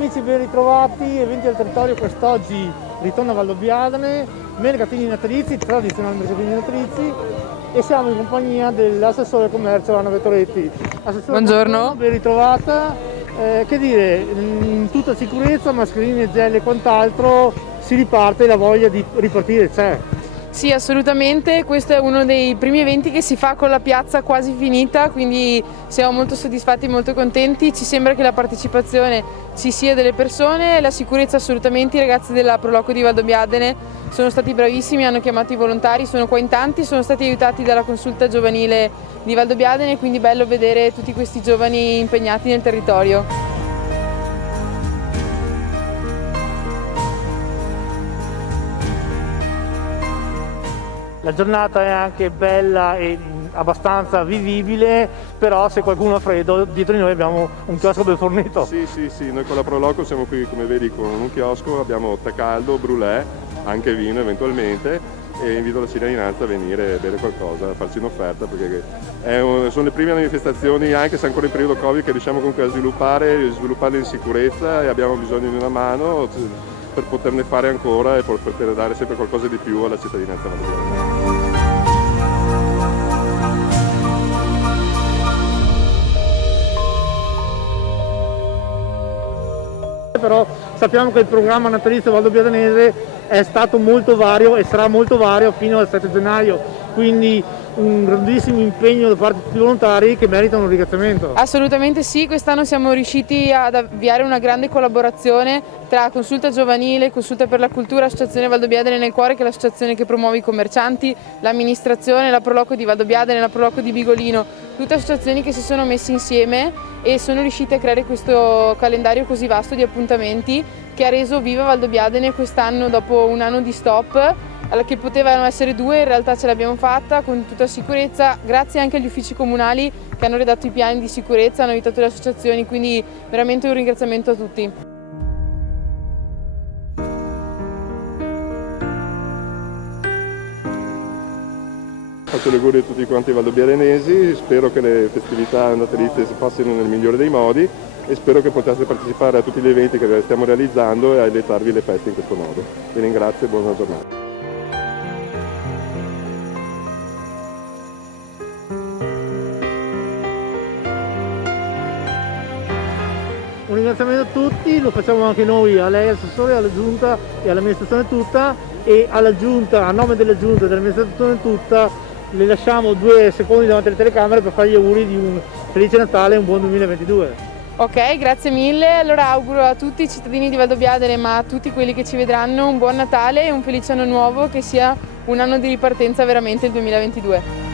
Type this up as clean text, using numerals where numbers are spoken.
amici, ben ritrovati, eventi al territorio. Quest'oggi ritorno a Valdobbiadene, mercatini natalizi, tradizionali mercatini natalizi, e siamo in compagnia dell'assessore al commercio Anna Vettoretti. Assessore, buongiorno. Ben ritrovata. Che dire, in tutta sicurezza, mascherine, gel e quant'altro, si riparte, la voglia di ripartire c'è. Sì, assolutamente, questo è uno dei primi eventi che si fa con la piazza quasi finita, quindi siamo molto soddisfatti e molto contenti. Ci sembra che la partecipazione ci sia delle persone, la sicurezza assolutamente. I ragazzi della Proloco di Valdobbiadene sono stati bravissimi, hanno chiamato i volontari, sono qua in tanti, sono stati aiutati dalla consulta giovanile di Valdobbiadene, quindi bello vedere tutti questi giovani impegnati nel territorio. La giornata è anche bella e abbastanza vivibile, però se qualcuno ha freddo, dietro di noi abbiamo un chiosco ben fornito. Sì, noi con la Proloco siamo qui, come vedi, con un chiosco, abbiamo tè caldo, brulè, anche vino eventualmente, e invito la cittadinanza a venire a bere qualcosa, a farci un'offerta, perché sono le prime manifestazioni, anche se ancora in periodo Covid, che riusciamo comunque a svilupparle in sicurezza, e abbiamo bisogno di una mano per poterne fare ancora e per poter dare sempre qualcosa di più alla cittadinanza valdoviana. Però sappiamo che il programma natalizio valdobbiadanese è stato molto vario e sarà molto vario fino al 7 gennaio, quindi un grandissimo impegno da parte di tutti i volontari che meritano un ringraziamento. Assolutamente sì, quest'anno siamo riusciti ad avviare una grande collaborazione tra Consulta Giovanile, Consulta per la Cultura, Associazione Valdobbiadene nel Cuore, che è l'associazione che promuove i commercianti, l'amministrazione, la Proloco di Valdobbiadene, la Proloco di Bigolino, tutte associazioni che si sono messe insieme e sono riuscite a creare questo calendario così vasto di appuntamenti che ha reso viva Valdobbiadene quest'anno dopo un anno di stop, che potevano essere 2, in realtà ce l'abbiamo fatta con tutta sicurezza, grazie anche agli uffici comunali che hanno redatto i piani di sicurezza, hanno aiutato le associazioni, quindi veramente un ringraziamento a tutti. Faccio gli auguri a tutti quanti i valdobbiadenesi, spero che le festività natalizie si passino nel migliore dei modi e spero che possiate partecipare a tutti gli eventi che stiamo realizzando e a lietarvi le feste in questo modo. Vi ringrazio e buona giornata. Un ringraziamento a tutti, lo facciamo anche noi, a lei, assessore, alla giunta e all'amministrazione tutta, e alla giunta, a nome della giunta e dell'amministrazione tutta, le lasciamo 2 secondi davanti alle telecamere per fare gli auguri di un felice Natale e un buon 2022. Ok, grazie mille. Allora auguro a tutti i cittadini di Valdobbiadene, ma a tutti quelli che ci vedranno, un buon Natale e un felice anno nuovo, che sia un anno di ripartenza veramente il 2022.